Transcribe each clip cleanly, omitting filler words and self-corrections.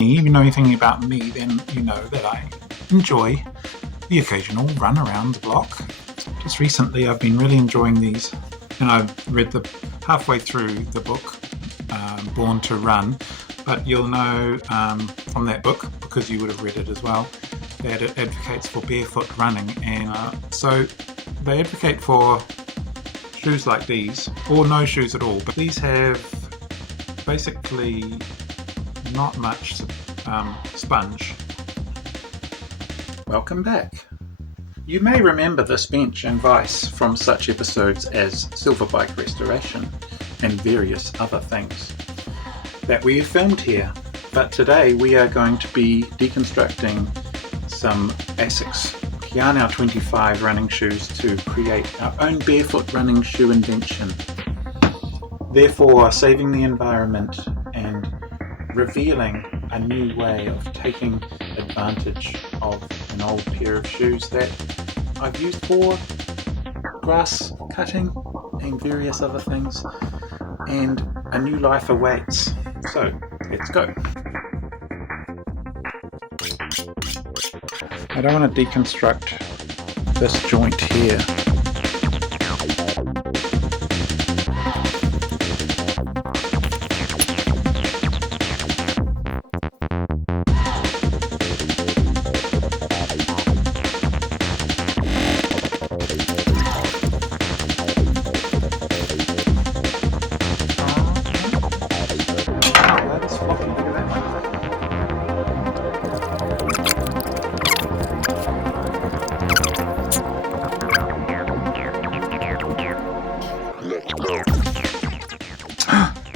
If you know anything about me, then you know that I enjoy the occasional run around the block. Just recently I've been really enjoying these, and I've read halfway through the book, Born to Run, but you'll know from that book, because you would have read it as well, that it advocates for barefoot running, and so they advocate for shoes like these, or no shoes at all, but these have basically not much sponge. Welcome back. You may remember this bench and vise from such episodes as Silver Bike Restoration and various other things that we have filmed here, but today we are going to be deconstructing some ASICS Kianau 25 running shoes to create our own barefoot running shoe invention, therefore saving the environment and revealing a new way of taking advantage of an old pair of shoes that I've used for grass cutting and various other things, and a new life awaits. So let's go. I don't want to deconstruct this joint here.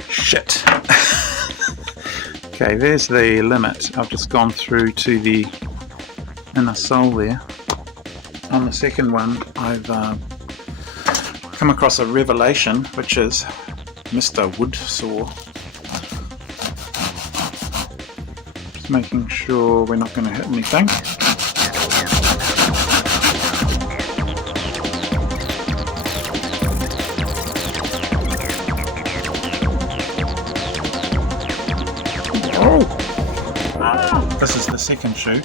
Shit. Okay, there's the limit. I've just gone through to the inner sole there. On the second one, I've come across a revelation, which is Mr. Woodsaw. Just making sure we're not going to hit anything. This is the second shoe,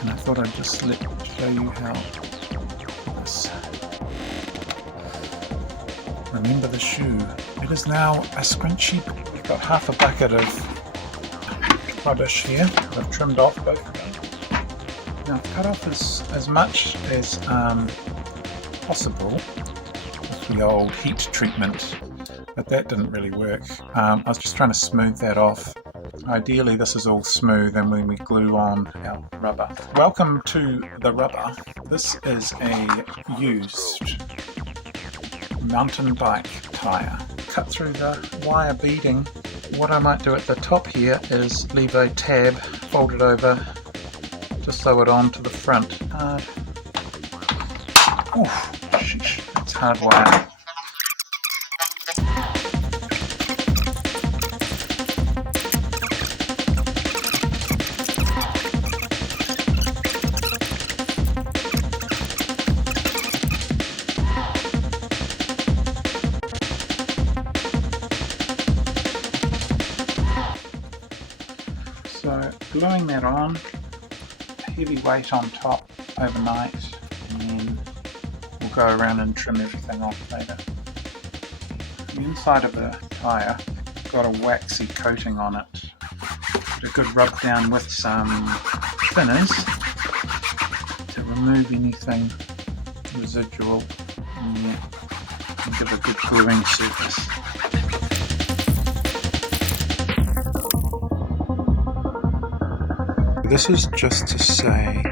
and I thought I'd just show you how this. Remember the shoe. It is now a scrunchy. We've got half a bucket of rubbish here. I've trimmed off both of them. Now I've cut off as much as possible with the old heat treatment, but that didn't really work. I was just trying to smooth that off. Ideally this is all smooth, and when we glue on our rubber. Welcome to the rubber. This is a used mountain bike tyre. Cut through the wire beading. What I might do at the top here is leave a tab, fold it over, just sew it on to the front. Sheesh, that's hard wire. So gluing that on, heavy weight on top overnight, and then we'll go around and trim everything off later. The inside of the tyre got a waxy coating on it. A good rub down with some thinners to remove anything residual in there and give a good gluing surface. This is just to say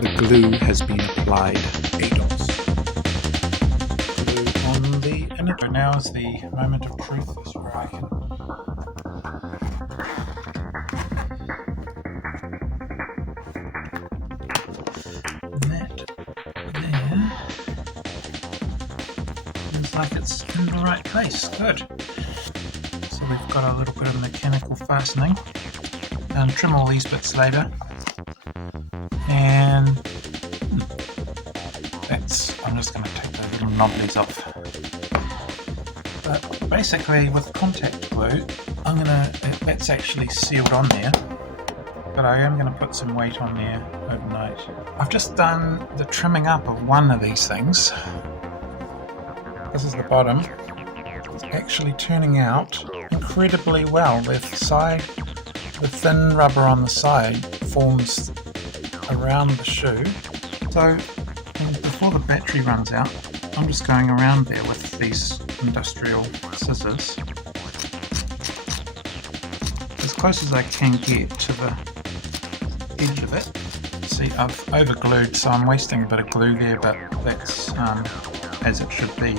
the glue has been applied. ADOS. Glue on the inner. So now is the moment of truth. This is where I can that there looks like it's in the right place. Good. So we've got a little bit of mechanical fastening. And trim all these bits later, and I'm just going to take those little knobblies off. But basically with contact glue, that's actually sealed on there, but I am going to put some weight on there overnight. I've just done the trimming up of one of these things. This is the bottom. It's actually turning out incredibly well. The thin rubber on the side forms around the shoe. So before the battery runs out, I'm just going around there with these industrial scissors as close as I can get to the edge of it. See, I've overglued, so I'm wasting a bit of glue there, but that's as it should be.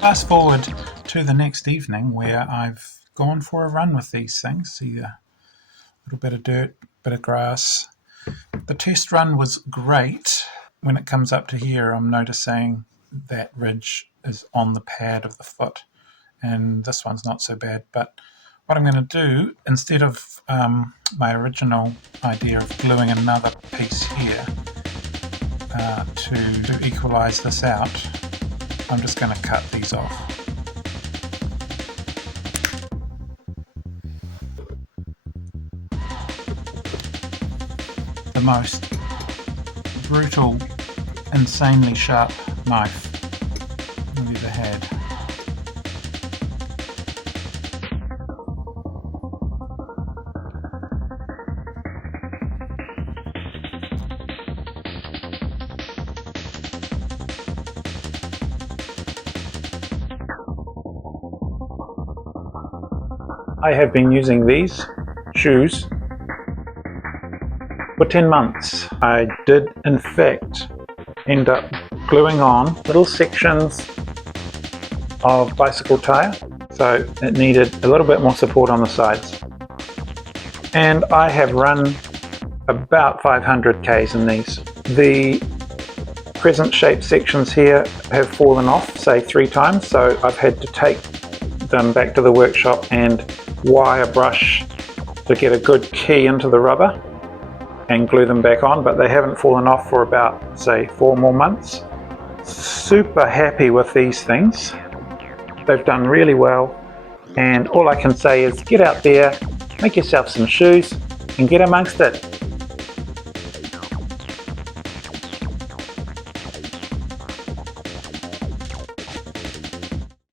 Fast forward to the next evening where I've gone for a run with these things. See a little bit of dirt, bit of grass. The test run was great. When it comes up to here, I'm noticing that ridge is on the pad of the foot, and this one's not so bad. But what I'm going to do, instead of my original idea of gluing another piece here to equalize this out, I'm just going to cut these off. The most brutal, insanely sharp knife I've ever had. I have been using these shoes for 10 months. I did in fact end up gluing on little sections of bicycle tyre, so it needed a little bit more support on the sides. And I have run about 500 k's in these. The crescent shaped sections here have fallen off, say 3 times, so I've had to take them back to the workshop and wire brush to get a good key into the rubber and glue them back on, but they haven't fallen off for about, say, 4 more months. Super happy with these things. They've done really well, and all I can say is get out there, make yourself some shoes and get amongst it.